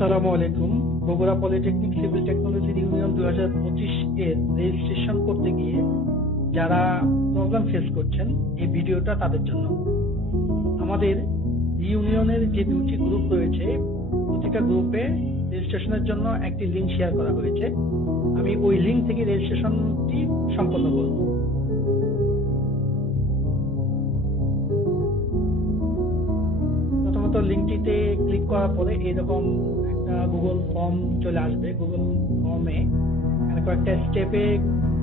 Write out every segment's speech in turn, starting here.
আসসালামু আলাইকুম। Bogura polytechnic civil টেকনোলজির ইউনিয়ন 2025 এর রেজিস্ট্রেশন করতে গিয়ে যারা প্রবলেম ফেস করছেন, এই ভিডিওটা তাদের জন্য। আমাদের ইউনিয়নের যে দুটি গ্রুপ রয়েছে, প্রতিটা গ্রুপে রেজিস্ট্রেশনের জন্য একটি লিঙ্ক শেয়ার করা হয়েছে। আমি ওই লিঙ্ক থেকে রেজিস্ট্রেশনটি সম্পন্ন করব। প্রথমত লিঙ্কটিতে ক্লিক করার পরে এরকম একটা গুগল ফর্ম চলে আসবে। গুগল ফর্মে কয়েকটা স্টেপে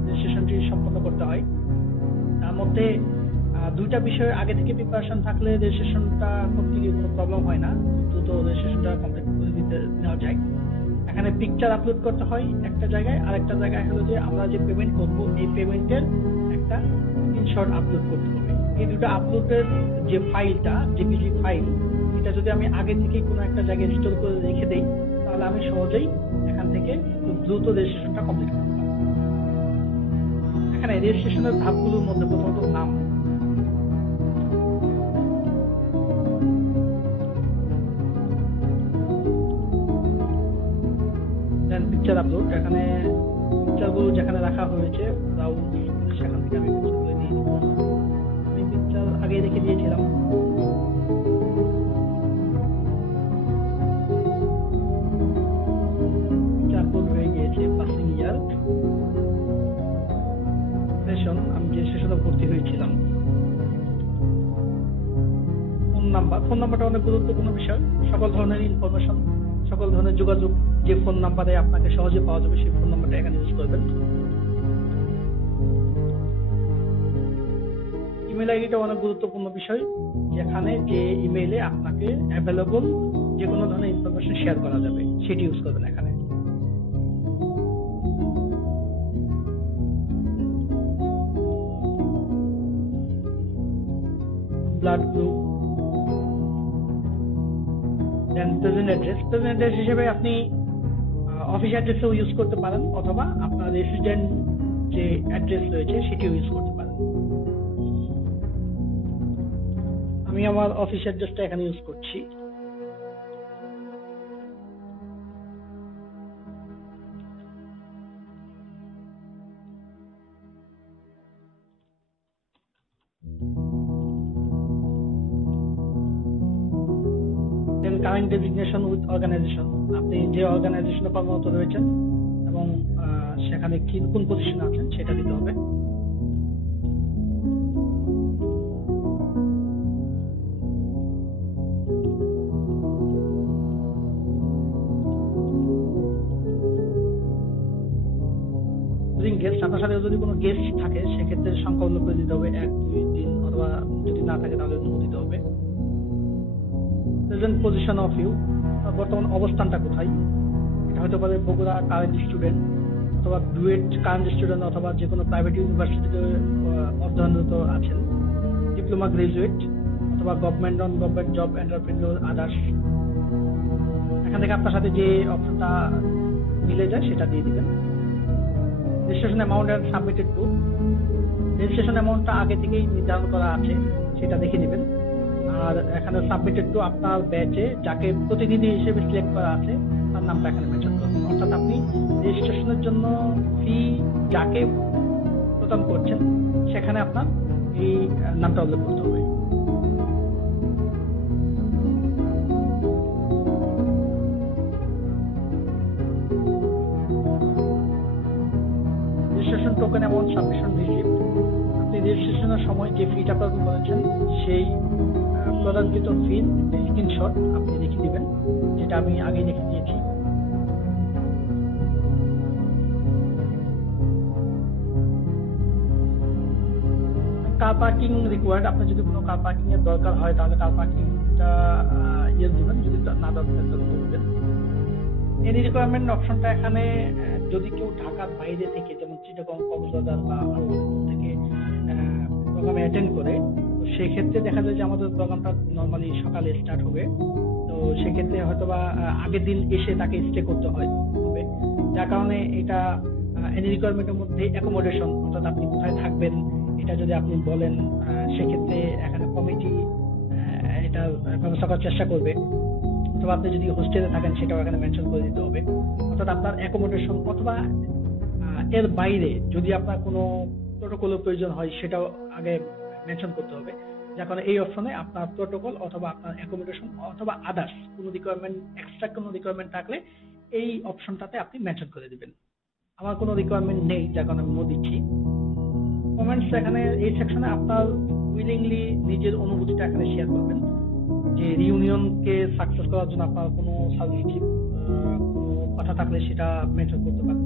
রেজিস্ট্রেশনটি সম্পন্ন করতে হয়। তার মধ্যে দুইটা বিষয় আগে থেকে প্রিপারেশন থাকলে রেজিস্ট্রেশনটা করতে গিয়ে কোনো প্রবলেম হয় না, দ্রুত রেজিস্ট্রেশনটা কমপ্লিট করে নেওয়া যায়। এখানে পিকচার আপলোড করতে হয় একটা জায়গায়, আরেকটা জায়গায় হলো যে আমরা যে পেমেন্ট করব এই পেমেন্টের একটা স্ক্রিনশট আপলোড করতে হবে। এই দুটো আপলোডের যে ফাইলটা, জেপিজি ফাইল, এটা যদি আমি আগে থেকে কোনো একটা জায়গায় স্টোর করে রেখে দেই, তাহলে আমি সহজেই এখান থেকে খুব দ্রুত রেজিস্ট্রেশনটা কমপ্লিট করতে পারবো। এখানে রেজিস্ট্রেশনের ধাপগুলোর মধ্যে প্রথমত নাম, দেন পিকচার আপলোড। এখানে পিকচারগুলো যেখানে রাখা হয়েছে ব্রাউজ, সেখান থেকে আমি পিকচারগুলো দিয়ে দিব। আমি পিকচার আগে রেখে দিয়েছিলাম। পিকচার আপলোড হয়ে গিয়েছে। পাসিং ইয়ার, সেশন, আমি যে সেশনে ভর্তি হয়েছিলাম। ফোন নাম্বারটা অনেক গুরুত্বপূর্ণ বিষয়। সকল ধরনের ইনফরমেশন, সকল ধরনের যোগাযোগ যে ফোন নাম্বারে আপনাকে সহজে পাওয়া যাবে, সেই ফোন নাম্বারটা এখানে ইউজ করবেন। ইমেল আইডিটা অনেক গুরুত্বপূর্ণ বিষয়, যেখানে যে ইমেইলে আপনাকে অ্যাভেলেবল যে কোনো ধরনের ইনফরমেশন শেয়ার করা যাবে, সেটি ইউজ করবেন এখানে। ব্লাড গ্রুপ, দেন প্রেজেন্ট অ্যাড্রেস হিসেবে আপনি অফিস অ্যাড্রেসও ইউজ করতে পারেন, অথবা আপনার রেসিডেন্ট যে অ্যাড্রেস রয়েছে সেটিও ইউজ করতে পারেন। আমি আমার অফিস অ্যাড্রেসটা এখানে ইউজ করছি। দেন কারেন্ট ডেজিগনেশন উইথ অর্গানাইজেশন, আপনি যে অর্গানাইজেশনে কর্মরত রয়েছেন এবং সেখানে কোন পজিশনে আছেন সেটা দিতে হবে। গেস্ট, আপনার সাথে যদি কোনো গেস্ট থাকে সেক্ষেত্রে সংখ্যা উল্লেখ করে দিতে হবে, 1, 2, 3, অথবা যদি না থাকে তাহলে নো দিতে হবে। প্রেজেন্ট পজিশন অফ ইউ, বর্তমান অবস্থানটা কোথায়। এটা হতে পারে বগুড়া কারেন্ট স্টুডেন্ট, অথবা ডুয়েট কারেন্ট স্টুডেন্ট, অথবা যে কোনো প্রাইভেট ইউনিভার্সিটিতে অধ্যয়নরত আছেন, ডিপ্লোমা গ্রাজুয়েট, অথবা government non government job, entrepreneur, others. এখান থেকে আপনার সাথে যে অপশনটা মিলে যায় সেটা দিয়ে দিবেন। Registration amount and submitted to, registration অ্যামাউন্টটা আগে থেকেই নির্ধারণ করা আছে, সেটা দেখে নেবেন। আর এখানে সাবমিটেড টু, আপনার ব্যাচে যাকে প্রতিনিধি হিসেবে সিলেক্ট করা আছে তার নামটা এখানে মেনশন করবেন। অর্থাৎ আপনি রেজিস্ট্রেশনের জন্য ফি যাকে প্রদান করছেন সেখানে আপনার এই নামটা উল্লেখ করতে হবে। Registration token amount, submission receipt, আপনি রেজিস্ট্রেশনের সময় যে ফিটা প্রদান করেছেন সেই প্রদানকৃত ফির স্ক্রিনশট আপনি রেখে দিবেন, যেটা আমি আগে রেখে দিয়েছি। কার পার্কিং রিকোয়ার্ড, আপনার যদি কোনো কার পার্কিং এর দরকার হয় তাহলে কার পার্কিংটা ইয়ে দিবেন, যদি না দরকার তাহলে দিবেন। এনি রিকোয়ারমেন্ট অপশনটা এখানে যদি কেউ ঢাকার বাইরে থেকে, যেমন চিটাগং, কক্সবাজার বা আরো থেকে প্রোগ্রামে অ্যাটেন্ড করে, তো সেক্ষেত্রে দেখা যায় যে আমাদের প্রোগ্রামটা নর্মালি সকালে স্টার্ট হবে। তো সেক্ষেত্রে হয়তোবা আগের দিন এসে তাকে স্টে করতে হবে, যার কারণে এটা এনি রিকোয়ারমেন্টের মধ্যে অ্যাকোমোডেশন, অর্থাৎ আপনি কোথায় থাকবেন এটা যদি আপনি বলেন, সেক্ষেত্রে এখানে কমিটি এটা ব্যবস্থা করার চেষ্টা করবে। অথবা আপনি যদি হোস্টেলে থাকেন সেটাও এখানে মেনশন করে দিতে হবে। অর্থাৎ আপনার অ্যাকোমোডেশন অথবা এর বাইরে যদি আপনার কোনো প্রোটোকলের প্রয়োজন হয় সেটাও আগে মেনশন করতে হবে। যার কারণে এই অপশনে আপনার প্রোটোকল অথবা আপনার অ্যাকোমোডেশন অথবা আদার্স কোনো রিকোয়ারমেন্ট, এক্সট্রা কোনো রিকোয়ারমেন্ট থাকলে এই অপশনটাতে আপনি মেনশন করে দিবেন। আমার কোনো রিকোয়ারমেন্ট নেই, যার কারণে আমি নো দিচ্ছি। কমেন্টস এখানে এই সেকশনে আপনার উইলিংলি নিজের অনুভূতিটা এখানে শেয়ার করবেন, যে রিউনিয়নকে সাকসেস করার জন্য আপনার কোনো সাজেস্টিভ কোনো কথা থাকলে সেটা মেনশন করতে পারেন।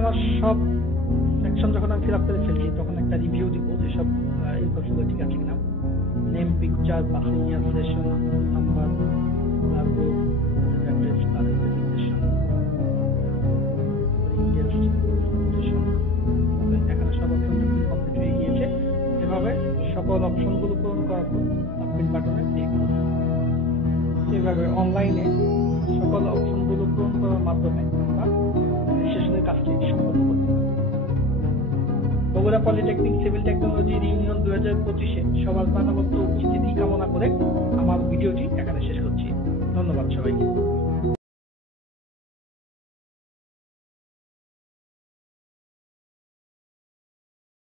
আমার সব সেকশন যখন আমি ফিল আপ করে ফেলছি তখন একটা রিভিউ দিব যে সব ইনফরমেশন ঠিক আছে কিনা। নেম, পিকচার, পাসিং ইয়ার, সেশন নাম্বার, তারপর অ্যাড্রেস, কারেন্ট রেজিস্ট্রেশন, এখানে সব অপশন যখন কমপ্লিট হয়ে গিয়েছে, এভাবে সকল অপশনগুলো পূরণ করার পর সাবমিট বাটনে ক্লিক করুন। এভাবে অনলাইনে সকল অপশনগুলো পূরণ করার মাধ্যমে আমরা রেজিস্ট্রেশনের কাজটি সম্পন্ন করতে পারি। Bogura polytechnic civil technology reunion 2025-এ সবার প্রাণবন্ত উপস্থিতি কামনা করে আমার ভিডিওটি এখানে শেষ করছি। ধন্যবাদ সবাইকে।